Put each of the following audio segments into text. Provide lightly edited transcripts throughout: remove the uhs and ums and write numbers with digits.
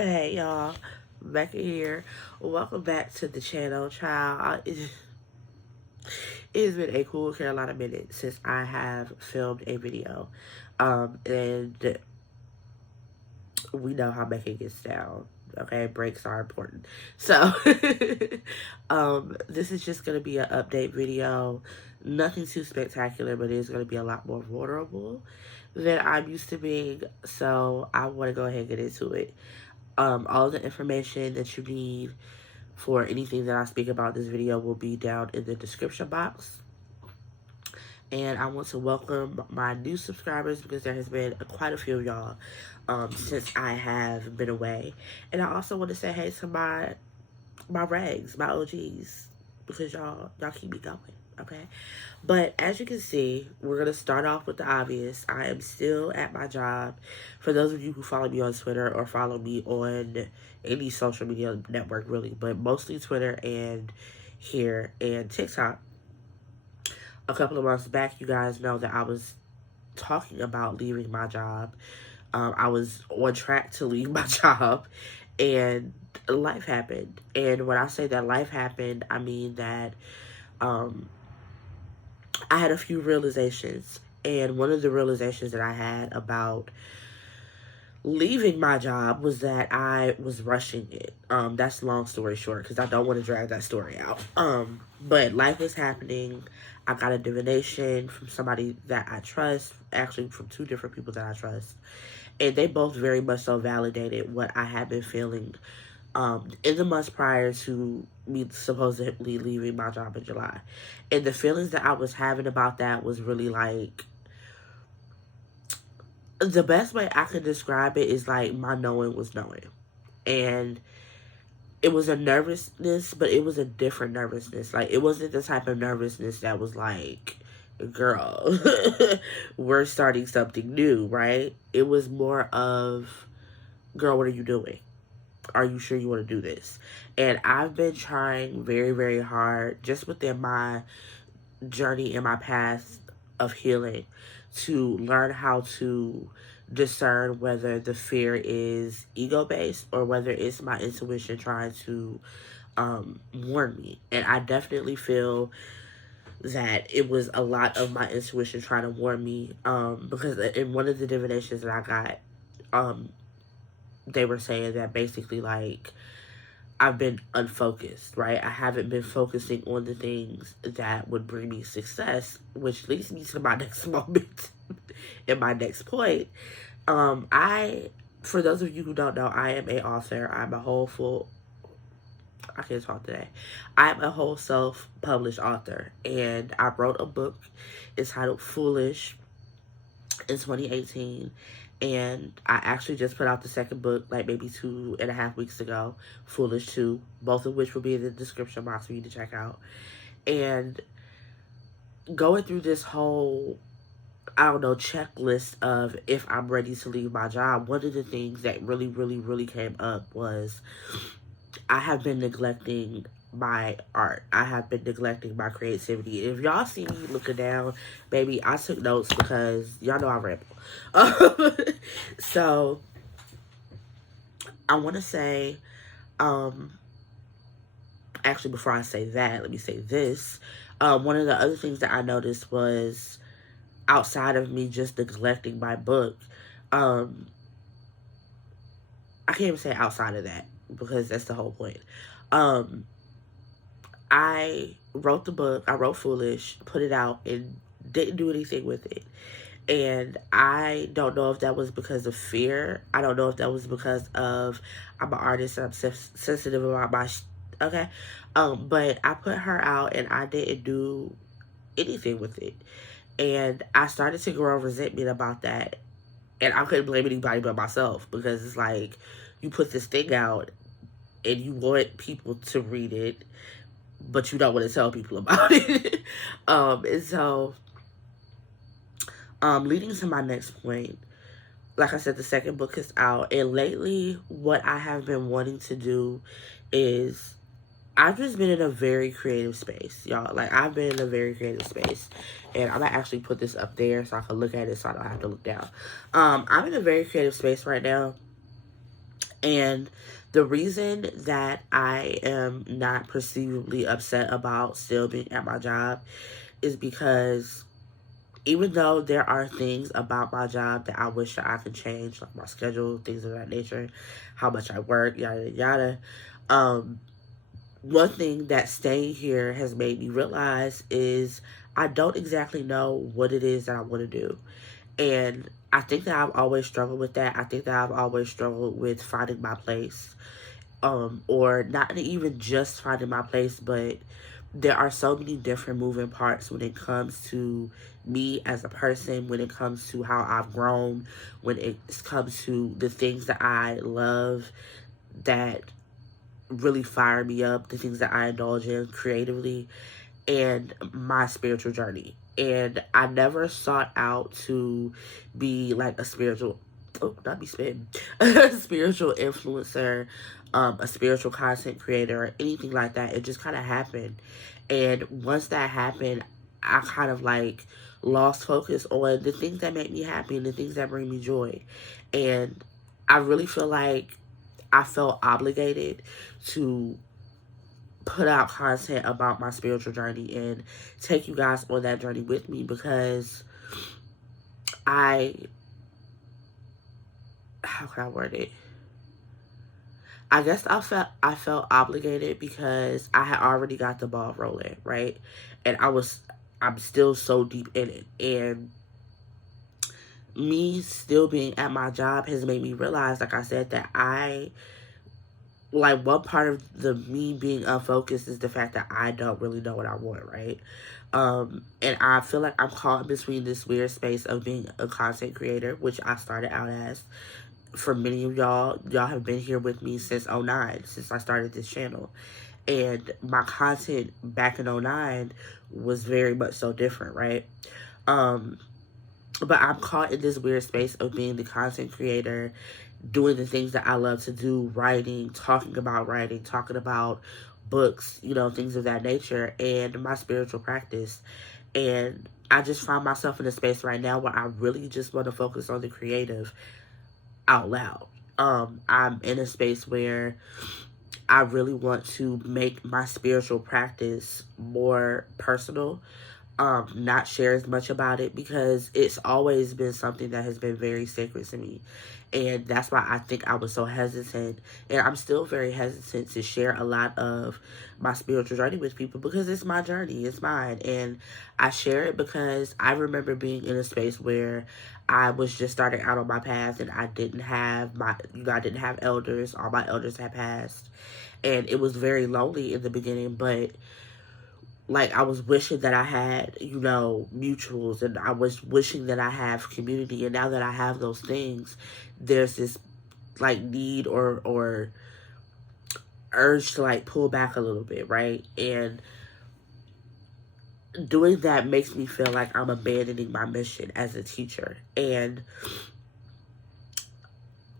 Hey y'all, back in here. Welcome back to the channel, child. It has been a cool Carolina minute since I have filmed a video. And we know how Becca gets down. Okay, breaks are important. So, this is just gonna be an update video. Nothing too spectacular, but it is gonna be a lot more vulnerable than I'm used to being. So I want to go ahead and get into it. All the information that you need for anything that I speak about in this video will be down in the description box. And I want to welcome my new subscribers because there has been quite a few of y'all since I have been away. And I also want to say hey to my regs, my OGs, because y'all keep me going, okay? But as you can see, we're going to start off with the obvious. I am still at my job. For those of you who follow me on Twitter or follow me on any social media network, really, but mostly Twitter and here and TikTok, a couple of months back, you guys know that I was talking about leaving my job. I was on track to leave my job, and life happened. And when I say that life happened, I mean that I had a few realizations. And one of the realizations that I had about leaving my job was that I was rushing it. That's a long story short because I don't want to drag that story out. But life was happening. I got a divination from somebody that I trust, actually from two different people that I trust. And they both very much so validated what I had been feeling in the months prior to me supposedly leaving my job in July. And the feelings that I was having about that was really like, the best way I could describe it is like my knowing was knowing. And it was a nervousness, but it was a different nervousness. Like, it wasn't the type of nervousness that was like, girl, we're starting something new, right? It was more of, girl, what are you doing? Are you sure you want to do this? And I've been trying very, very hard just within my journey in my path of healing to learn how to discern whether the fear is ego-based or whether it's my intuition trying to warn me. And I definitely feel that it was a lot of my intuition trying to warn me because in one of the divinations that I got, they were saying that basically like I've been unfocused, right? I haven't been focusing on the things that would bring me success, which leads me to my next moment and my next point. For those of you who don't know, I am a author. I can't talk today. I'm a whole self-published author, and I wrote a book. It's titled Foolish in 2018. And I actually just put out the second book like maybe 2.5 weeks ago, Foolish 2, both of which will be in the description box for you to check out. And going through this whole, I don't know, checklist of if I'm ready to leave my job, one of the things that really, really, really came up was I have been neglecting my art. I have been neglecting my creativity. If y'all see me looking down, baby, I took notes because y'all know I ramble. So I want to say, actually, before I say that, let me say this. One of the other things that I noticed was outside of me just neglecting my book, I can't even say outside of that because that's the whole point. I wrote the book, I wrote Foolish, put it out, and didn't do anything with it. And I don't know if that was because of fear. I don't know if that was because of I'm an artist and I'm sensitive about my okay. But I put her out and I didn't do anything with it. And I started to grow resentment about that. And I couldn't blame anybody but myself because it's like you put this thing out and you want people to read it, but you don't want to tell people about it. And so, leading to my next point, like I said, the second book is out. And lately, what I have been wanting to do is I've just been in a very creative space, y'all. Like, I've been in a very creative space. And I'm going to actually put this up there so I can look at it so I don't have to look down. I'm in a very creative space right now. And the reason that I am not perceivably upset about still being at my job is because even though there are things about my job that I wish that I could change, like my schedule, things of that nature, how much I work, yada yada. Um, One thing that staying here has made me realize is I don't exactly know what it is that I want to do. And I think that I've always struggled with that. I think that I've always struggled with finding my place. Or not even just finding my place, but there are so many different moving parts when it comes to me as a person, when it comes to how I've grown, when it comes to the things that I love that really fire me up, the things that I indulge in creatively, and my spiritual journey. And I never sought out to be like a spiritual, oh, not be spitting, a spiritual influencer, a spiritual content creator, or anything like that. It just kind of happened. And once that happened, I kind of like lost focus on the things that make me happy and the things that bring me joy. And I really feel like I felt obligated to put out content about my spiritual journey and take you guys on that journey with me because I, how can I word it? I guess I felt obligated because I had already got the ball rolling, right? And I'm still so deep in it. And me still being at my job has made me realize, like I said, that like one part of the me being unfocused is the fact that I don't really know what I want, right? And I feel like I'm caught between this weird space of being a content creator, which I started out as. For many of y'all have been here with me since '09, since I started this channel. And my content back in '09 was very much so different, right? Um, but I'm caught in this weird space of being the content creator, doing the things that I love to do, writing, talking about books, things of that nature, and my spiritual practice. And I just find myself in a space right now where I really just want to focus on the creative out loud. I'm in a space where I really want to make my spiritual practice more personal, not share as much about it because it's always been something that has been very sacred to me. And that's why I think I was so hesitant. And I'm still very hesitant to share a lot of my spiritual journey with people because it's my journey, it's mine. And I share it because I remember being in a space where I was just starting out on my path and I didn't have I didn't have elders. All my elders had passed. And it was very lonely in the beginning, but like I was wishing that I had, mutuals, and I was wishing that I have community. And now that I have those things, there's this like need or urge to like pull back a little bit, right? And doing that makes me feel like I'm abandoning my mission as a teacher. And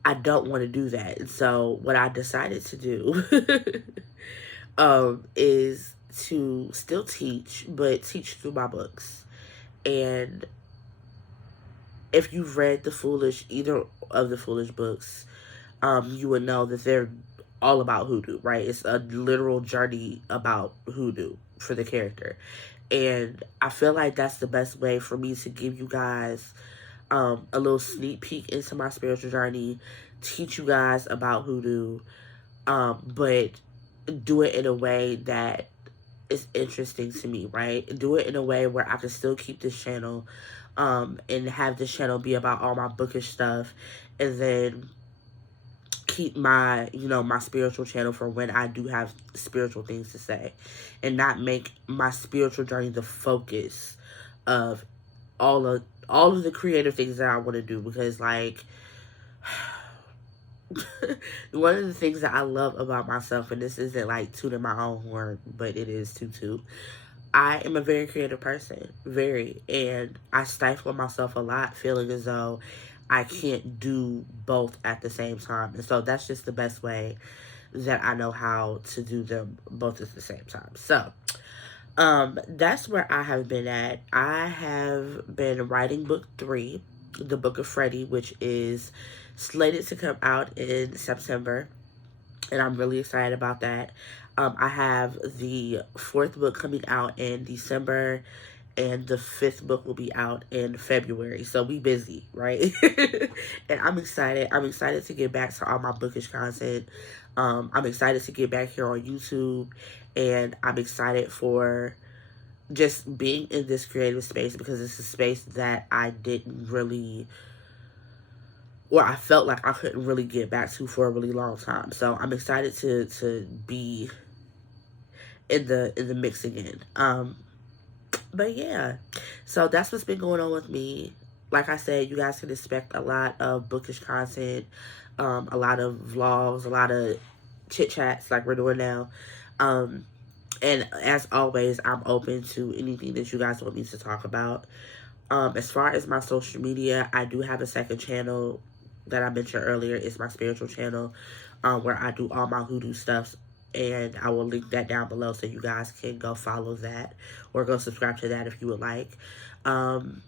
I don't want to do that. And so what I decided to do is to still teach, but teach through my books. And if you've read either of the Foolish books, you would know that they're all about hoodoo, right? It's a literal journey about hoodoo for the character. And I feel like that's the best way for me to give you guys a little sneak peek into my spiritual journey, teach you guys about hoodoo, but do it in a way that is interesting to me, right? Do it in a way where I can still keep this channel and have this channel be about all my bookish stuff, and then keep my spiritual channel for when I do have spiritual things to say, and not make my spiritual journey the focus of all of the creative things that I want to do. Because like one of the things that I love about myself, and this isn't like tooting my own horn, but it is toot. I am a very creative person, very, and I stifle myself a lot, feeling as though I can't do both at the same time. And so that's just the best way that I know how to do them both at the same time. So, that's where I have been at. I have been writing book 3. The Book of Freddie, which is slated to come out in September, and I'm really excited about that. I have the fourth book coming out in December, and the fifth book will be out in February. So we busy, right? And I'm excited. I'm excited to get back to all my bookish content. I'm excited to get back here on YouTube, and I'm excited for just being in this creative space because it's a space that I didn't really, or I felt like I couldn't really get back to for a really long time. So I'm excited to be in the mix again. But yeah, so that's what's been going on with me. Like I said, you guys can expect a lot of bookish content, a lot of vlogs, a lot of chit chats like we're doing now. Um, and as always, I'm open to anything that you guys want me to talk about. As far as my social media, I do have a second channel that I mentioned earlier. It's my spiritual channel, where I do all my hoodoo stuff, and I will link that down below so you guys can go follow that or go subscribe to that if you would like. Um,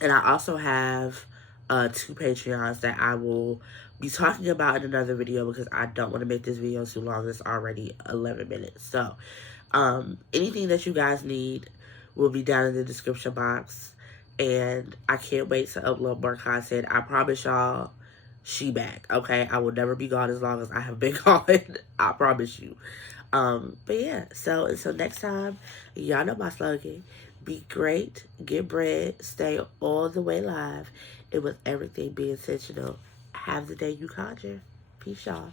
and I also have two Patreons that I will be talking about in another video because I don't want to make this video too long. It's already 11 minutes. So anything that you guys need will be down in the description box. And I can't wait to upload more content. I promise y'all, she back, okay? I will never be gone as long as I have been gone. I promise you. But yeah, so until next time, y'all know my slogan. Be great, get bread, stay all the way live, and with everything be intentional. Have the day you conjure. Peace, y'all.